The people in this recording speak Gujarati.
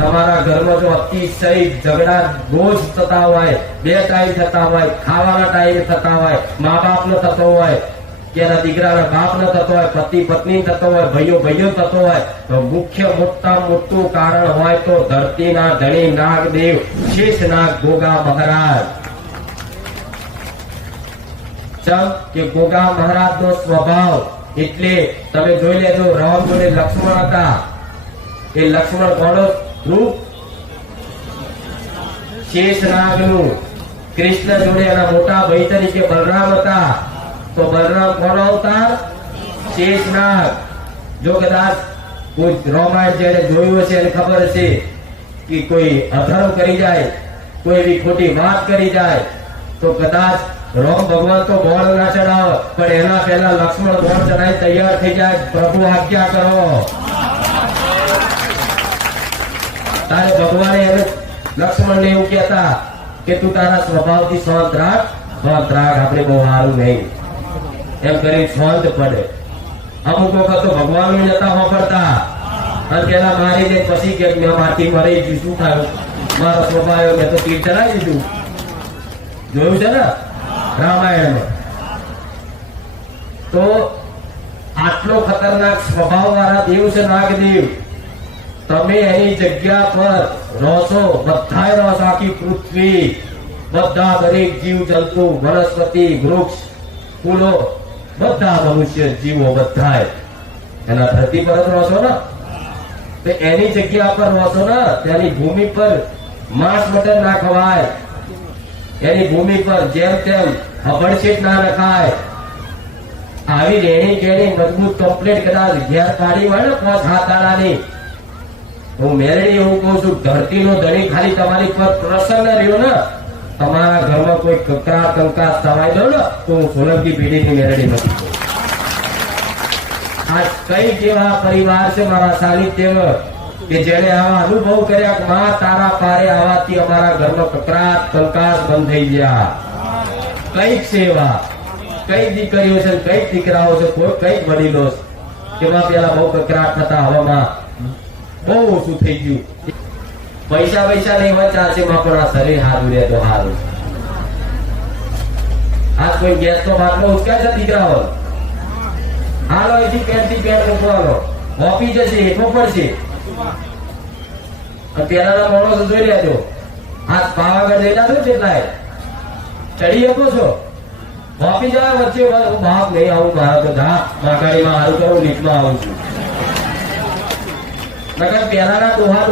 તમારા ઘરમાં જો અતિશય ઝઘડા રોજ થતા હોય, 2 ટાઈમ થતા હોય, ખાવાના ટાઈમ થતા હોય, મા બાપ નો થતો હોય કે એના દીકરાના બાપ નો થતો હોય, પતિ પત્ની થતો હોય, ભાઈઓ થતો હોય, તો મુખ્ય મોટું કારણ હોય તો ધરતીના ધણી નાગદેવ શેષ નાગ ગોગા મહારાજ. ચમ કે ગોગા મહારાજ નો સ્વભાવ એટલે તમે જોઈ લેજો, રામ જોડે લક્ષ્મણ હતા. એ લક્ષ્મણ કોનો રૂપ? શેષનાગ નું. કૃષ્ણ જોડે એના મોટા ભાઈ તરીકે બલરામ હતા, તો બલરામ કોનો અવતાર? શેષનાગ. જો કદાચ કોઈ રામાયણ જેને જોયું હશે એને ખબર હશે કે કોઈ અધર્મ કરી જાય, કોઈ એવી ખોટી વાત કરી જાય તો કદાચ રામ ભગવાન તો બોળ ના ચડાવે, પણ એના પહેલા લક્ષ્મણ બોળ ચડાવી તૈયાર થઈ જાય, પ્રભુ આજ્ઞા કરો. તારે ભગવાને એને લક્ષ્મણ ને એવું કહેતા કે તું તારા સ્વભાવથી શાંત રાખ, આપણે બહુ સારું નહીં એમ કરી શાંત પડે. અમુક વખત તો ભગવાન નતા વાપરતા અને પેલા મારી દે, પછી કે મેં માથી મરી ગયું, શું થયું, મારો સ્વભાવ મેં તો તીર ચલાવી દીધું. જોયું છે ને રામાયણમાં? તો આટલો ખતરનાક સ્વભાવ વાળા દેવ છે નાગદેવ. તમે એની જગ્યા પર રહો છો, બધાય રહો છો, આખી પૃથ્વી, બધા દરેક જીવ જંતુ, વનસ્પતિ, વૃક્ષ, ફૂલો, બધા મનુષ્ય જીવો બધાય એના ધરતી પર જ રહો છો ને. તો એની જગ્યા પર રહો છો ને, તેની ભૂમિ પર માંસ મટન ના ખવાય, એની ભૂમિ પર જેમ તેમ હબડછેટ ના રખાય. આવી રેણી કેણી મજબૂત કમ્પ્લીટ કદાચ ઘેર કાઢી હોય ને 5 હાથ દાડાની, હું મેરડી એવું કહું છું, ધરતીનો ધણી ખાલી તમારી પર પ્રસન્ન રહ્યો ને, તમારા ઘરમાં કોઈ કકરાટ કંકાસ થવાય દો ને, તો હું સોલંકી પેઢીની મેરડી નથી. આ કઈ જેવા પરિવાર છે મારા સાનિધ્યમાં કે જેને આવા અનુભવ કર્યા કે માં તારા પારે આવવાથી અમારા ઘરમાં કકરાટ કંકાસ બંધ થઈ ગયા. કઈક સેવા, કઈ દીકરીઓ છે, કઈક દીકરાઓ છે, કોઈ કઈક વડીલો છે એમાં પેલા બહુ કકરાટ થતા, હવામાં બહુ ઓછું થઈ ગયું. પૈસા નહીં હોય ચાલશે માં, પણ આ શરીર સારું રહે તો સારું. આજ કોઈ ગેસ નો બાટલો ઉચકાય છે દીકરાઓ, હાલો એથી પેન્ટ મૂકવાનો, હોપી જશે, હેઠો પડશે. પેલાના માણસો જોઈ લેજો, આજ પાવાગઢ જઈ જશો કેટલાય ચડી શકો છો, હોપી જાય વચ્ચે, બાપ નહીં આવું, મારા તો જા ગાડીમાં સારું કરું, લીફમાં આવું છું. પેલાના દોહા